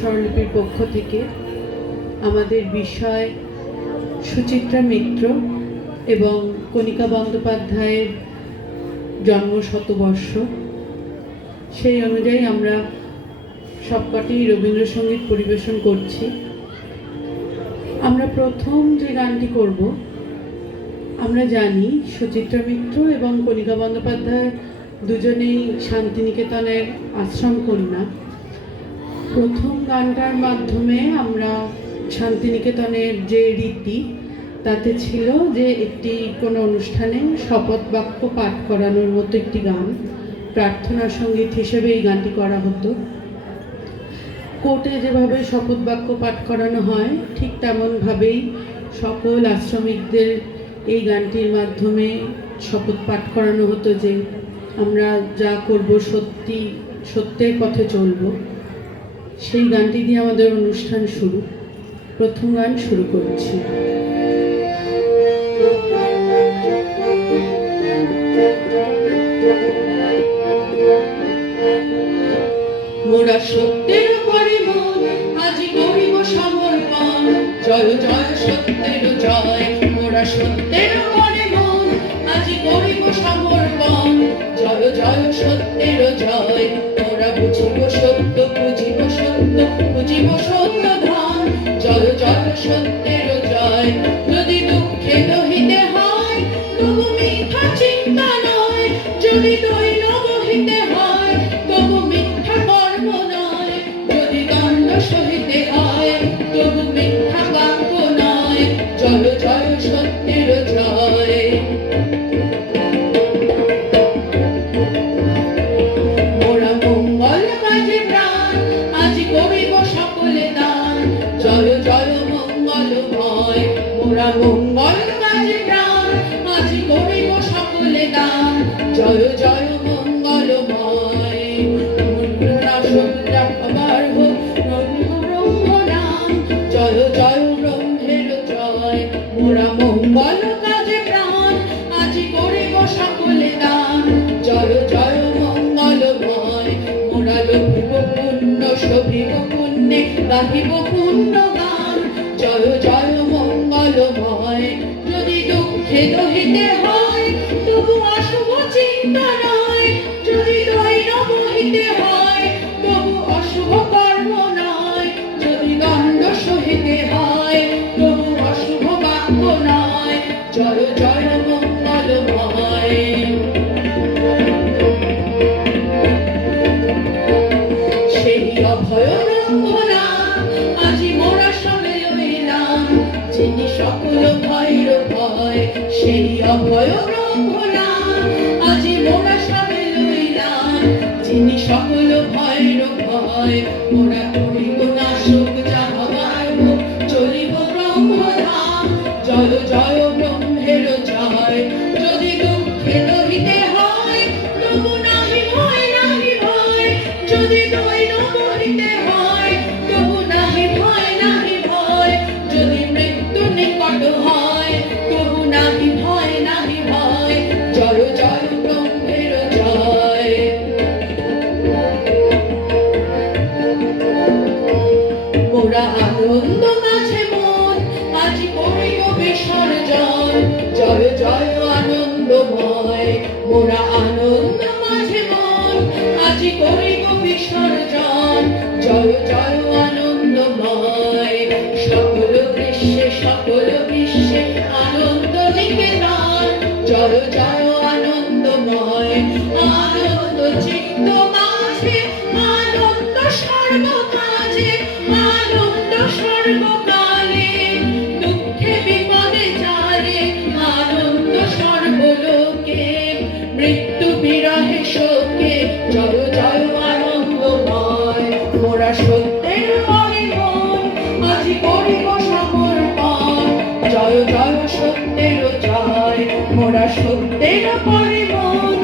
স্বরলিপির পক্ষ থেকে আমাদের বিষয় সুচিত্রা মিত্র এবং কণিকা বন্দ্যোপাধ্যায়ের জন্ম শতবর্ষ। সেই অনুযায়ী আমরা সবকটি রবীন্দ্রসঙ্গীত পরিবেশন করছি। আমরা প্রথম যে গানটি করব, আমরা জানি সুচিত্রা মিত্র এবং কণিকা বন্দ্যোপাধ্যায় দুজনেই শান্তিনিকেতনের আশ্রম কন্যা। প্রথম গানটার মাধ্যমে আমরা শান্তিনিকেতনের যে রীতি তাতে ছিল যে একটি কোনো অনুষ্ঠানে শপথ বাক্য পাঠ করানোর মতো একটি গান, প্রার্থনা সঙ্গীত হিসেবে এই গানটি করা হতো। কোর্টে যেভাবে শপথ বাক্য পাঠ করানো হয় ঠিক তেমনভাবেই সকল আশ্রমিকদের এই গানটির মাধ্যমে শপথ পাঠ করানো হতো যে আমরা যা করব সত্যের পথে চলব। সেই গানটি দিয়ে আমাদের অনুষ্ঠান শুরু। প্রথম গান শুরু করছি। মোরা সত্যের উপরে মন আজি করিব সমর্পণ, জয় জয় সত্যের জয়। মোরা সত্যের উপরে মন আজি করিব সমর্পণ, জয় জয় সত্যের জয়। মোরা বুঝিব সত্য, বুঝিব সত্য, বুঝিব সত্য ধন, জয় জয় সত্যের জয়। যদি দুঃখে দহিতে হয় তবু মিথ্যা চিন্তা নয়, যদি দৈন বহিতে হয় তবু মিথ্যা কর্ম নয়, যদি দণ্ড সহিতে হয় তবু মিথ্যা বাক্য নয়, জয় জয় সত্যের জয়। মোরা মঙ্গল কাজে প্রাণ আজি করিব সকলে দান, জয় জয় মঙ্গলময়। মোরা মঙ্গল কাজে প্রাণ আজি করিব সকলে দান, জয় জয় মঙ্গলময়। আবার হোক ব্রহ্ম নাম, জয় জয় ব্রহ্মের জয়। মোরা মঙ্গল কাজে প্রাণ আজি করিব সকলে দান, জয় জয় মঙ্গলময়। মোরা লভিব পুণ্য, শোভিব পুণ্যে, গাহিব পুণ্য গান, জয় জয় মঙ্গলময়। যদি দুঃখে দহিতে হয় তবু অশুভ চিন্তা নয়, যদি দৈন বহিতে হয় তবু অশুভ কর্ম নয়, যদি দণ্ড সহিতে হয় তবু অশুভ বাক্য নয়, জয় জয় মঙ্গলময়। সেই অভয় ব্রহ্মরা আজি মোরা সবে লইলাম, যিনি সকল ভয়ের ভয়। সেই অভয় ব্রহ্মরা আজি মোরা সবে লইলাম, যিনি সকল ভয়ের ভয়। মোরা করিব না সুখ যা হবার হোক, চলিব ব্রহ্মধাম, জয় জয় ব্রহ্মের জয়। যদি দুঃখে দহিতে হয় তবু নাহি ভয়, নাহি ভয়, যদি দৈন বহিতে হয় তবু নাহি ভয়, নাহি ভয়, যদি মৃত্যু নিকট হয় তবু নাহি ভয়, নাহি ভয়, জয় জয় ব্রহ্মের জয়। মোরা আনন্দ মাঝে মন আজি করিব বিসর্জন, জয় জয় আনন্দময়। মোরা আনন্দ মাঝে মন আজি করিব বিসর্জন, জয় জয় আনন্দময়। সকল বিশ্বে, সকল বিশ্বে আনন্দ নিকেতন, জয় জয় আনন্দময়। আনন্দ চিত্ত মাঝে, আনন্দ সর্বকাজে, আনন্দ সর্বকালে, দুঃখে বিপদে জালে, আনন্দ সর্বলোকে, মৃত্যু বিরহে শোকে, জয় জয় আনন্দময়। মোরা সত্যের পরে মন আজি করিব সমর্পণ, জয় জয় সত্যের জয়। মোরা সত্যের পরে মন